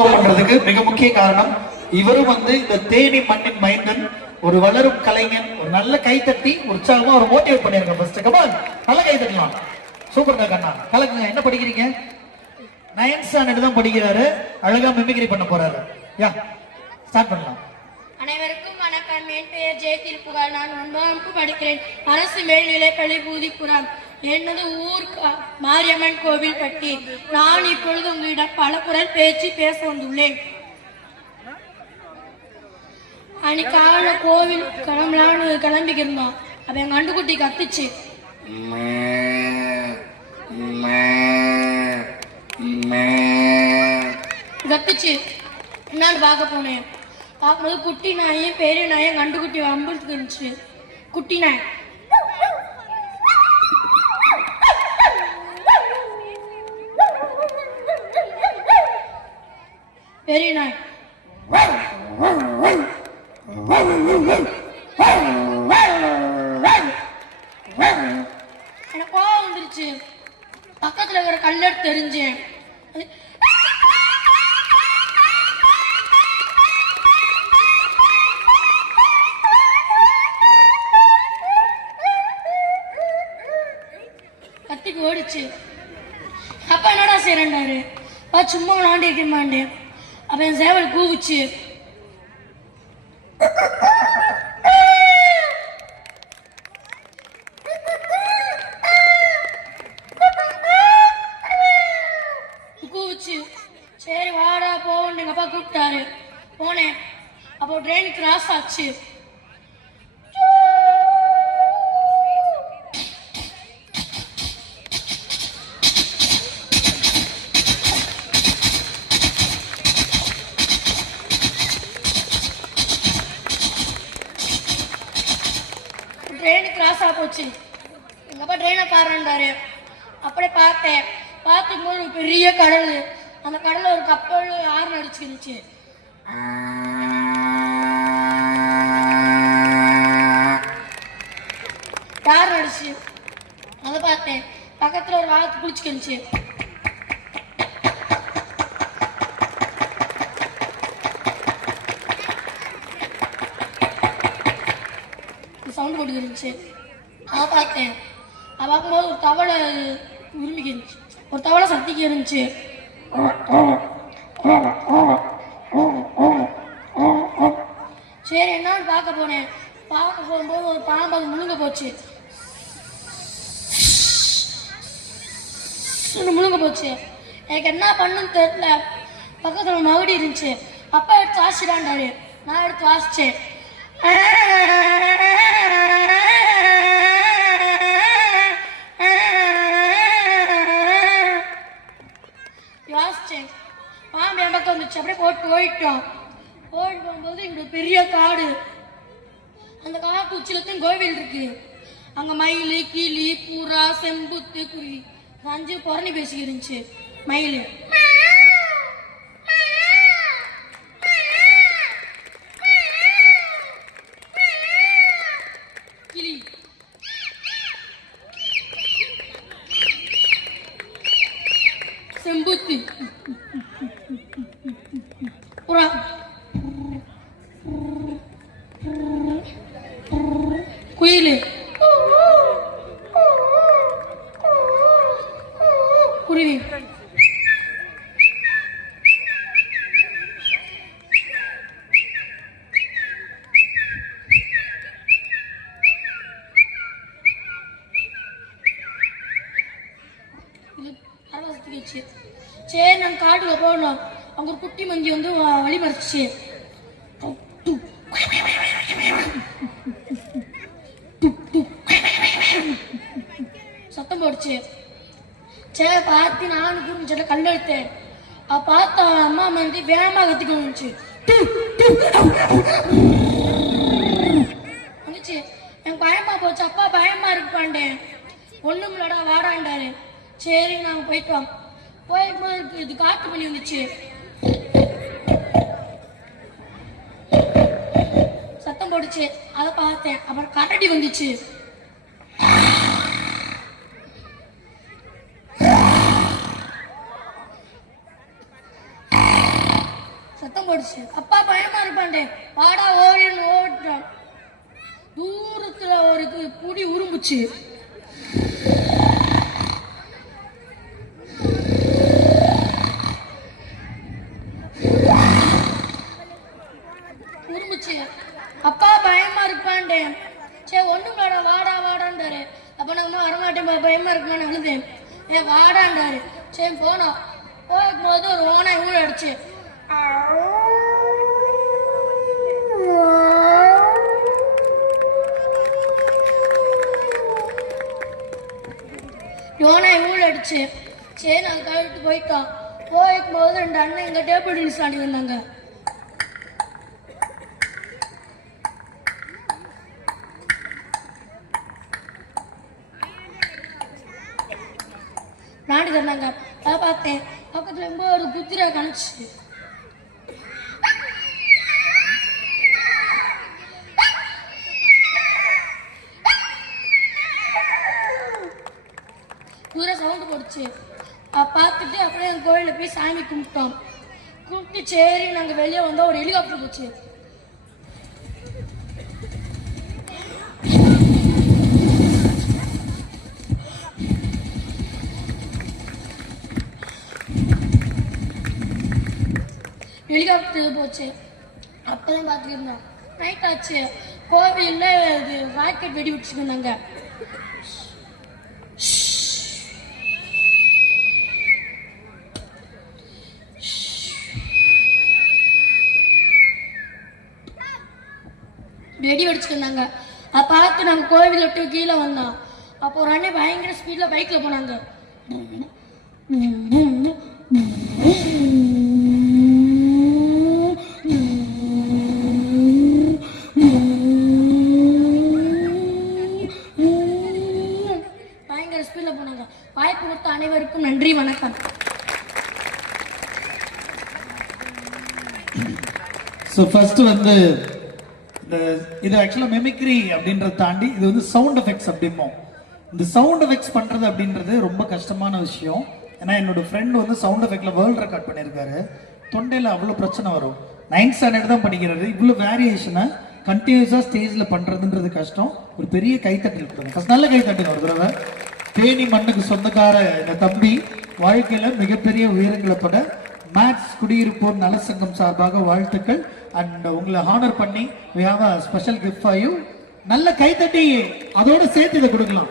சம்பவம் பண்றதுக்கு மிக முக்கிய காரணம் இவரும் இந்த தேனி மண்ணின் மைந்தன், ஒரு வளரும் கலைஞன். ஒரு நல்ல கைத்தட்டி உற்சாகமா ஒரு மோட்டிவேட் பண்ணிருங்க. ஃபர்ஸ்ட் கமான், நல்ல கை தட்டலாம். சூப்பர்ங்க கண்ணா, கலக்குங்க. என்ன படிக்கிறீங்க? 9th ஸ்டாண்டர்ட் தான் படிக்கிறாரு. அழகா மிமிக்ரி பண்ண போறாரு. யா, ஸ்டார்ட் பண்ணலாம். அனைவருக்கும் வணக்கம். என் பெயர் ஜெயத்தில் புகார். நான் 9ஆம் வகுப்பு படிக்கிறேன். அரசு மேல்நிலைப்பள்ளி பூதிப்புறம். எனது ஊர் மாரியம்மன் கோவில் பட்டி. நான் இப்பொழுது உங்களிடம் பல குரல் பேச்சு பேச வந்துள்ளேன். அன்னைக்கால கோவில் கிளம்பலான்னு கிளம்பிக்கிருந்தோம். அப்ப எங்க அண்டுக்குட்டி கத்துச்சு. கத்துச்சு. என்னான்னு பார்க்க போனேன். பார்க்கும்போது குட்டி நாயும் பெரிய நாயும் கண்டுக்குட்டி வம்புக்கு இருந்துச்சு. குட்டி நாய் பெரிய நாய் எனக்கு கோவம் வந்துருச்சு. பக்கத்துல இருக்கிற கல்லெடுத்து தெரிஞ்சேன். கத்திக்கு ஓடிச்சு. அப்பா என்னடா செய்யறாரு? சும்மா விளாண்டு இருக்கமாண்டே. அப்ப என் சேவல் கூவுச்சு. கூவுச்சு. சரி வாடா போன்னு எங்க அப்பா கூப்பிட்டாரு. போனேன். அப்போ ட்ரெயின் கிராஸ் ஆச்சு. ட்ரெயின் கிராஸ் ஆக போச்சு. எங்க அப்பா ட்ரெயினை பாருன்றாரு. அப்படியே பார்த்தேன். பார்த்துக்கும் போது ஒரு பெரிய கடல். அந்த கடல்ல ஒரு கப்பல் ஆறு அடிச்சுக்கிருச்சு. யார் அடிச்சு அதை பார்த்தேன். பக்கத்துல ஒரு வாத்து குளிச்சுக்கிருச்சு. சவுண்ட் போட்டு இருந்துச்சு. அதை பார்த்தேன். அதை பார்க்கும்போது ஒரு தவளை உரிமைக்கு இருந்துச்சு. ஒரு தவளை சத்திக்கு இருந்துச்சு. சரி என்னன்னு பார்க்க போனேன். பார்க்க போகும்போது ஒரு பாம்பு அது முழுங்க போச்சு. முழுங்க போச்சு. எனக்கு என்ன பண்ணுன்னு தெரியல. பக்கத்துல மகுடி இருந்துச்சு. அப்பா எடுத்து வாசிடாண்டாரு. நான் எடுத்து வாசிச்சேன். யோசிச்சேன். பாம்பு என் பக்கம் வந்துச்சு. அப்படியே போயிட்டோம். போயிட்டு போகும்போது இங்க பெரிய காடு. அந்த காட்டு உச்சிலத்தையும் கோவில் இருக்கு. அங்க மயில், கிளி, புறா, செம்புத்து, குருவி 5 புறணி பேசிக்கிட்டு இருந்துச்சு. மயில் கிளி செம்புத்தி புறா குயில் குருவி சரி நான் காட்டுல போனோம். அங்க ஒரு குட்டி மஞ்சி வழி மறைச்சு. சத்தம் போடுச்சு. சரி பார்த்து நானும் புரிஞ்ச கல் எடுத்தேன். பார்த்தா அம்மா வேகமா கத்திக்க வந்துச்சு. வந்துச்சு. எனக்கு பயமா போச்சு. அப்பா பயமா இருப்பாண்டேன். ஒண்ணும் இல்லடா வாடாண்டாரு. சரி நாங்க போயிட்டோம். போகும்போது இது காட்டு பண்ணி வந்துச்சு. சத்தம் போடுச்சு. அதை பார்த்தேன். அப்புறம் கரடி வந்துச்சு. சத்தம் போடுச்சு. அப்பா பயமா இருப்பான்டே, வாடா ஓடின்னு ஓட்டான். தூரத்துல ஒரு புடி உரும்புச்சு. உருமுச்சு. அப்பா பயமா இருப்பான்டே, சே ஒண்ணும் வாடா வாடா வாடான்டாரு. அப்ப நம்ம வரமாட்டேன், பயமா இருக்குமான்னு அழுதேன். வாடான்டாரு. சரி போனோம். போகும் போது ஒரு ஓனை ஊழ அடிச்சு. யோனை ஊழ அடிச்சு. சரி நாங்கள் கழுவிட்டு போயிட்டோம். போய்க்கும் போது 2 அண்ணன் எங்க டேபிள் டென்னிஸ் ஆடி வந்தாங்க. நாடி தந்தாங்க. அதை பார்த்தேன். பக்கத்துல ரொம்ப ஒரு குதிரை கணிச்சு. குதிரை சவுண்டு போடுச்சு. பார்த்துட்டு அப்படியே அந்த கோயிலில் போய் சாமி கும்பிட்டோம். கும்பிட்டு சரி நாங்கள் வெளியே வந்தோம். ஒரு ஹெலிகாப்டர் போச்சு. ஹெலிகாப்டர் போச்சு. அப்பதான் பார்த்துட்டு இருந்தோம். நைட் ஆச்சு. கோவில்ல இது ராக்கெட் வெடி விட்டுட்டு இருந்தாங்க. வெடி வெடிச்சுட்டு இருந்தாங்க. அதை பார்த்து நாங்கள் கோவில் விட்டு கீழே வந்தோம். அப்போ ஒரு அண்ணன் பயங்கர ஸ்பீட்ல பைக்ல போனாங்க. பயங்கர ஸ்பீட்ல போனாங்க. வாய்ப்பு கொடுத்த அனைவருக்கும் நன்றி, வணக்கம். ஸோ ஃபர்ஸ்ட் வந்து இது ஆக்சுவலா மெமிக்ரி அப்படின்றத தாண்டி இது வந்து சவுண்ட் எஃபெக்ட்ஸ் அப்படிம்போம். இந்த சவுண்ட் எஃபெக்ட்ஸ் பண்றது அப்படின்றது ரொம்ப கஷ்டமான விஷயம். ஏன்னா என்னோட ஃப்ரெண்ட் வந்து சவுண்ட் எஃபெக்ட்ல வேர்ல்ட் ரெக்கார்ட் பண்ணியிருக்காரு. தொண்டையில அவ்வளோ பிரச்சனை வரும். 9th ஸ்டாண்டர்ட் தான் படிக்கிறது. இவ்வளோ வேரியேஷனை கண்டினியூஸா ஸ்டேஜ்ல பண்றதுன்றது கஷ்டம். ஒரு பெரிய கைத்தட்டல் கொடுங்க, நல்ல கைத்தட்டுங்க ஒரு தடவை. தேனி மண்ணுக்கு சொந்தக்கார இந்த தம்பி வாழ்க்கையில மிகப்பெரிய உயரங்களை பட மேக்ஸ் குடியிருப்போர் நலசங்கம் சார்பாக வாழ்த்துக்கள். அண்ட் உங்களை ஹானர் பண்ணி we have a special gift for you. நல்ல கைத்தட்டி அதோட சேர்த்து இதை கொடுக்கலாம்.